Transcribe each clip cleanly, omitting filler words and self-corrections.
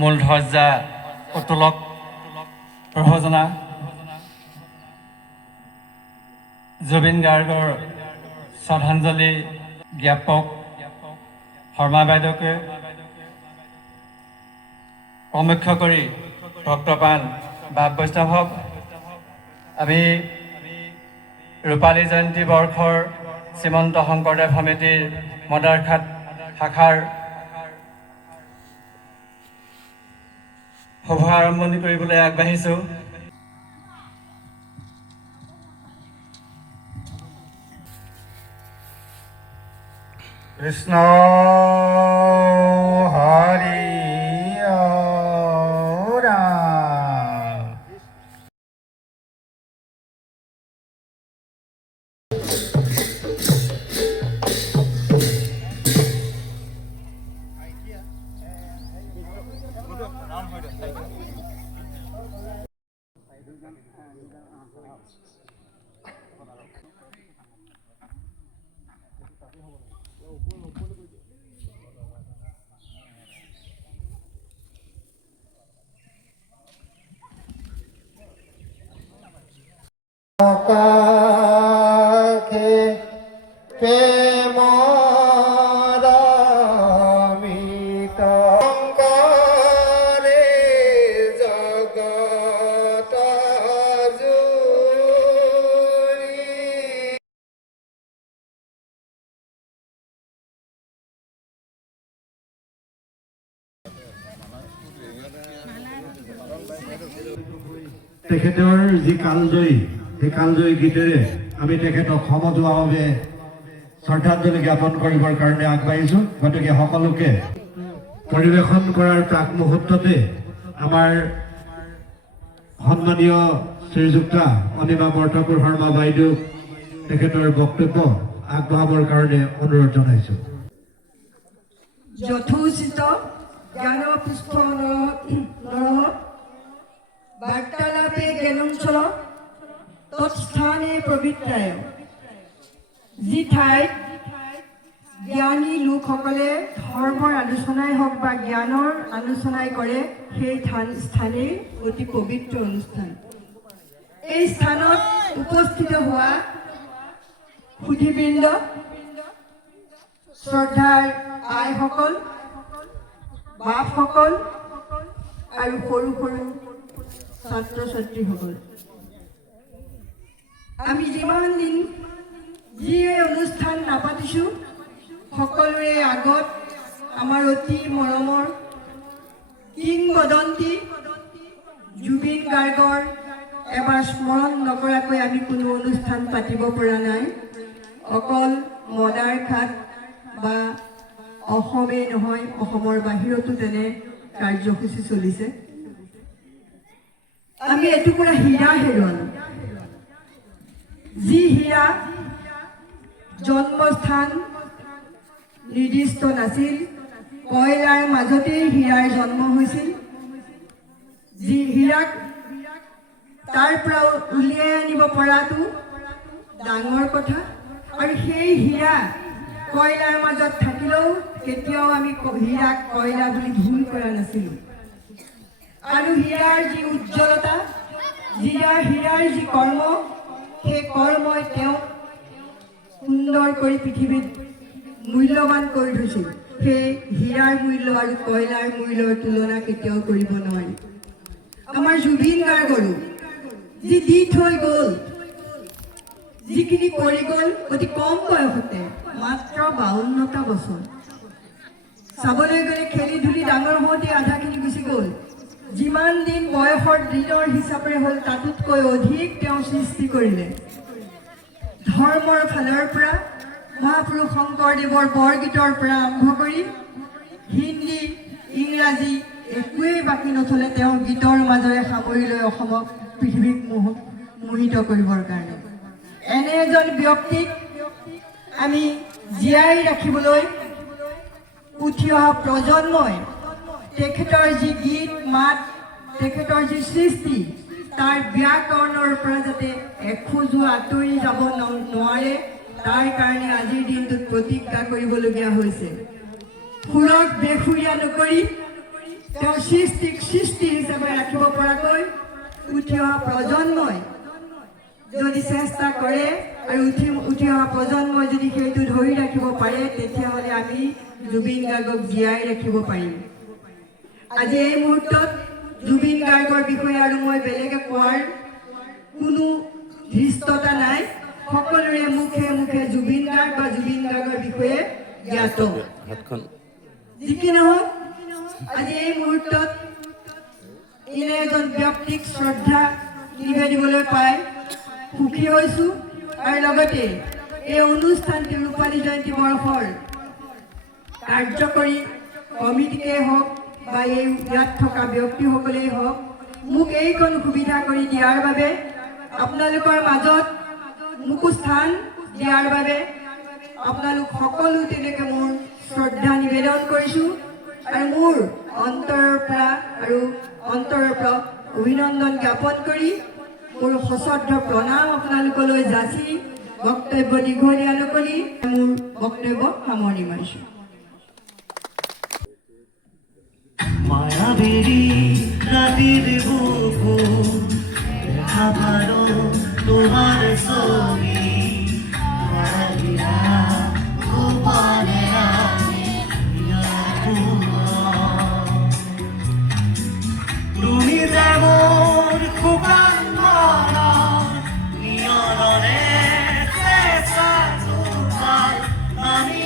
মূলধ্বজা উত্তোলক প্ৰভজনা জুবিন গাৰ্গৰ শ্ৰদ্ধাঞ্জলি জ্ঞাপক শৰ্মা বাইদেউকে প্ৰমুখ্য কৰি ভক্তপ্ৰাণ বাপ বৈষ্ণৱ আমি ৰূপালী জয়ন্তী বৰ্ষৰ শ্ৰীমন্ত শংকৰদেৱ সমিতিৰ মদাৰখাট শাখাৰ শুভ আৰম্ভণি কৰিবলৈ আগবাঢ়িছোঁ। কৃষ্ণ হৰি ৰাম। কাখে প্ৰেমৰ অমিত শংকৰে জগত জুৰি। তেখেতৰ যি কালজয়ী সেই কালজয়ী গীতেৰে আমি তেখেতক সমদোৱাভাৱে শ্ৰদ্ধাঞ্জলি জ্ঞাপন কৰিবৰ কাৰণে আগবাঢ়িছোঁ। গতিকে সকলোকে পৰিৱেশন কৰাৰ প্ৰাক মুহূৰ্ততে আমাৰ সন্মানীয় শ্ৰীযুক্তা অনিমা বৰঠাকুৰ শৰ্মা বাইদেউক তেখেতৰ বক্তব্য আগবঢ়াবৰ কাৰণে অনুৰোধ জনাইছোঁ। যথোচিত জ্ঞান পুষ্প নৰহ বাৰ্তালাপে জ্ঞানঞ্চল তৎস্থানে পবিত্ৰায়। যি ঠাইত জ্ঞানী লোকসকলে ধৰ্মৰ আলোচনাই হওক বা জ্ঞানৰ আলোচনাই কৰে সেই স্থানেই অতি পবিত্ৰ অনুষ্ঠান। এই স্থানত উপস্থিত হোৱা সুধীবৃন্দ, শ্ৰদ্ধাৰ আইসকল, বাপসকল আৰু সৰু সৰু ছাত্ৰ ছাত্ৰীসকল, আমি যিমান দিন যি অনুষ্ঠান নাপাতিছোঁ সকলোৰে আগত আমাৰ অতি মৰমৰ কিংবদন্তি জুবিন গাৰ্গৰ এবাৰ স্মৰণ নকৰাকৈ আমি কোনো অনুষ্ঠান পাতিব পৰা নাই। অকল মদাৰখাট বা অসমেই নহয়, অসমৰ বাহিৰতো তেনে কাৰ্যসূচী চলিছে। আমি এটুকুৰা হীৰা হেৰুৱালোঁ। যি হীৰা জন্মস্থান নিৰ্দিষ্ট নাছিল, কয়লাৰ মাজতেই হীৰাৰ জন্ম হৈছিল। যি হীৰাক তাৰ পৰা উলিয়াই আনিব পৰাটো ডাঙৰ কথা, আৰু সেই হীৰা কয়লাৰ মাজত থাকিলেও কেতিয়াও আমি হীৰাক কয়লা বুলি ভুল কৰা নাছিলোঁ। আৰু হীৰাৰ যি উজ্জ্বলতা, হীৰাৰ যি কৰ্ম, সেই কৰ্মই তেওঁক সুন্দৰ কৰি পৃথিৱীত মূল্যৱান কৰি থৈছিল। সেই হীৰাৰ মূল্য আৰু কয়লাৰ মূল্যৰ তুলনা কেতিয়াও কৰিব নোৱাৰি। আমাৰ জুবিন গাৰ্গৰো যি দি থৈ গ'ল, যিখিনি কৰি গ'ল অতি কম বয়সতে, মাত্ৰ 52টা বছৰ। চাবলৈ গ'লে খেলি ধূলি ডাঙৰ হওঁতে আধাখিনি গুচি গ'ল। যিমান দিন বয়সৰ দিনৰ হিচাপে হ'ল তাতোতকৈ অধিক তেওঁ সৃষ্টি কৰিলে। ধৰ্মৰ ফালৰ পৰা মহাপুৰুষ শংকৰদেৱৰ বৰগীতৰ পৰা আৰম্ভ কৰি হিন্দী, ইংৰাজী একোৱেই বাকী নথলে তেওঁ গীতৰ মাজেৰে সামৰি লৈ অসমক পৃথিৱীক মোহিত কৰিবৰ কাৰণে। এনে এজন ব্যক্তিক আমি জীয়াই ৰাখিবলৈ উঠি অহা প্ৰজন্মই তেখেতৰ যি গীত মাত, তেখেতৰ যি সৃষ্টি, তাৰ ব্যাকৰণৰ পৰা যাতে এখোজো আঁতৰি যাব নোৱাৰে, তাৰ কাৰণে আজিৰ দিনটোত প্ৰতিজ্ঞা কৰিবলগীয়া হৈছে। সুৰক বেসুৰীয়া নকৰি তেওঁৰ সৃষ্টি হিচাপে ৰাখিব পৰাকৈ উঠি অহা প্ৰজন্মই যদি চেষ্টা কৰে আৰু উঠি অহা প্ৰজন্মই যদি সেইটো ধৰি ৰাখিব পাৰে তেতিয়াহ'লে আমি জুবিন গাৰ্গক জীয়াই ৰাখিব পাৰিম। আজি এই মুহূৰ্তত জুবিন গাৰ্গৰ বিষয়ে আৰু মই বেলেগে কোৱাৰ কোনো ধৃষ্টতা নাই। সকলোৰে মুখে মুখে জুবিন গাৰ্গ বা জুবিন গাৰ্গৰ বিষয়ে জ্ঞাত। যি কি নহওক আজি এই মুহূৰ্তত এনে এজন ব্যক্তিক শ্ৰদ্ধা নিবেদিবলৈ পাই সুখী হৈছোঁ আৰু লগতে এই অনুষ্ঠানটি ৰূপালী জয়ন্তী বৰ্ষৰ কাৰ্যকৰী কমিটিকেই হওক বা এই ইয়াত থকা ব্যক্তিসকলেই হওক মোক এইকণ সুবিধা কৰি দিয়াৰ বাবে আপোনালোকৰ মাজত মোকো স্থান দিয়াৰ বাবে আপোনালোক সকলো তেনেকৈ মোৰ শ্ৰদ্ধা নিবেদন কৰিছোঁ আৰু মোৰ অন্তৰৰ পৰা অভিনন্দন জ্ঞাপন কৰি মোৰ সশ্ৰদ্ধ প্ৰণাম আপোনালোকলৈ যাচি বক্তব্য দীঘলীয়া নকৰি মোৰ বক্তব্য সামৰণি মাৰিছোঁ। মায়াবেরি রাতের বুকু দেখা ভালো তোমার ছবি গোপালে তুমি যেমন খুকান মারা নিয়রণে চেষ্টা তোমার আমি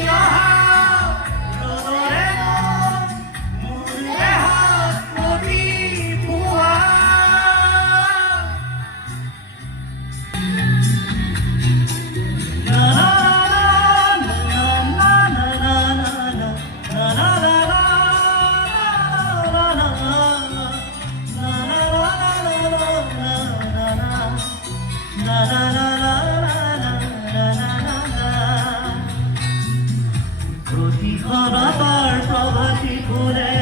প্রতিঘাতার প্রভাতী ঘুরে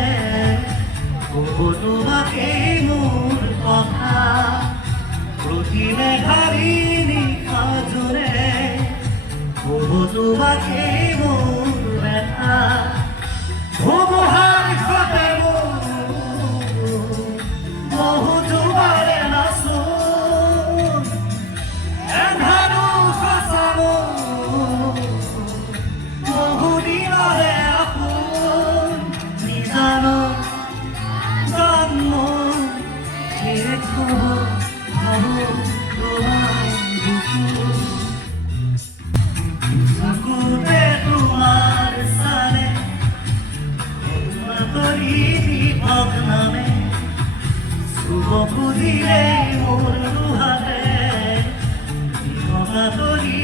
তোমাকে মোর কথা প্রতিমেঘারি নিশা জুড়ে তোমাকে মোর ব্যথা ভোমহার ঘটে বহু দুবারে নাচুন এন্ধারু খসানো বহু দিনরে আপোন নিজানো জন্ম দেখো ভাবো তোমায় দুঃখ চকুতে তোমার সালে করি দীপক নামে শুভ খুঁজিলে মোর দুহাতে দীপকা তরি